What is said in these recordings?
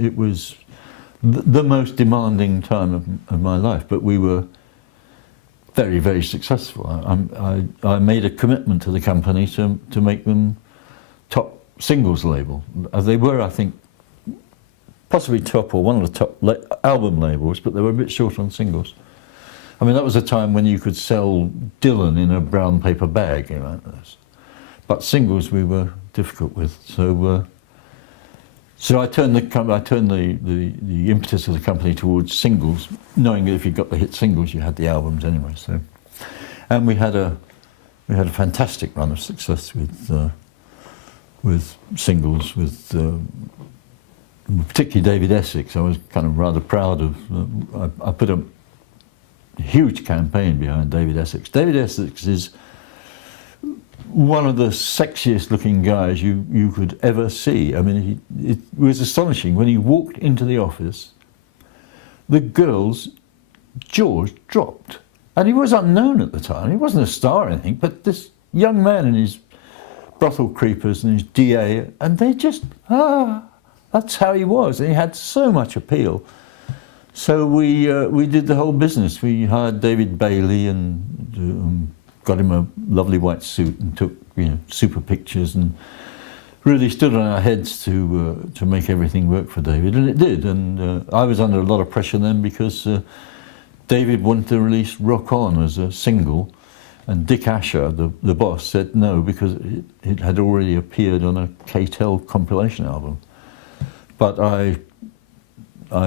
it was the most demanding time of my life, but we were very, very successful. I made a commitment to the company to make them top singles label. They were, I think, possibly top or one of the top album labels, but they were a bit short on singles. I mean, that was a time when you could sell Dylan in a brown paper bag, you know. But singles we were difficult with. So I turned the impetus of the company towards singles, knowing that if you got the hit singles, you had the albums anyway. So, and we had a fantastic run of success with singles, with particularly David Essex. I was kind of rather proud of. I put a huge campaign behind David Essex. David Essex is one of the sexiest looking guys you could ever see. I mean, it was astonishing. When he walked into the office, the girls' jaws dropped. And he was unknown at the time. He wasn't a star or anything, but this young man and his brothel creepers and his DA, and they just, that's how he was. And he had so much appeal. So we did the whole business. We hired David Bailey and got him a lovely white suit and took, you know, super pictures and really stood on our heads to make everything work for David, and it did. And I was under a lot of pressure then because David wanted to release Rock On as a single, and Dick Asher, the boss, said no because it had already appeared on a K-Tel compilation album. But I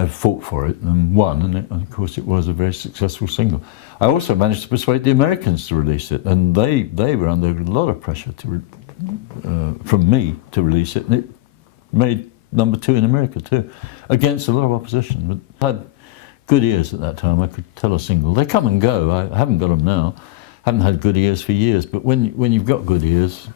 fought for it and won, and of course it was a very successful single. I also managed to persuade the Americans to release it, and they were under a lot of pressure from me to release it, and it made #2 in America too, against a lot of opposition. But I had good ears at that time. I could tell a single. They come and go. I haven't got them now. Haven't had good ears for years, but when you've got good ears,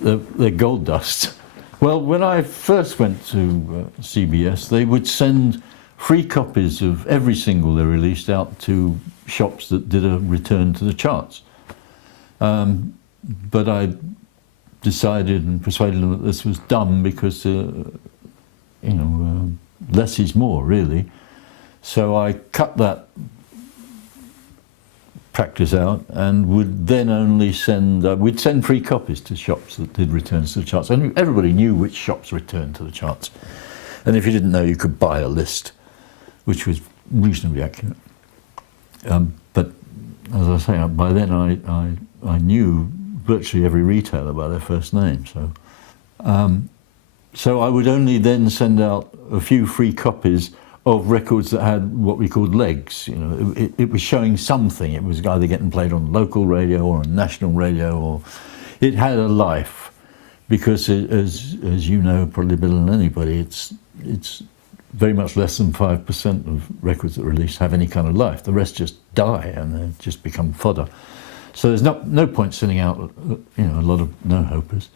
they're gold dust. Well, when I first went to CBS, they would send free copies of every single they released out to shops that did a return to the charts. But I decided and persuaded them that this was dumb because, less is more, really. So I cut that practice out and would then only send, we'd send free copies to shops that did returns to the charts. And everybody knew which shops returned to the charts. And if you didn't know, you could buy a list, which was reasonably accurate. But as I say, by then I knew virtually every retailer by their first name. So I would only then send out a few free copies of records that had what we called legs. You know, it was showing something. It was either getting played on local radio or on national radio, or it had a life. Because as you know, probably better than anybody, it's very much less than 5% of records that are released have any kind of life. The rest just die and they just become fodder. So there's no point sending out, a lot of no-hopers.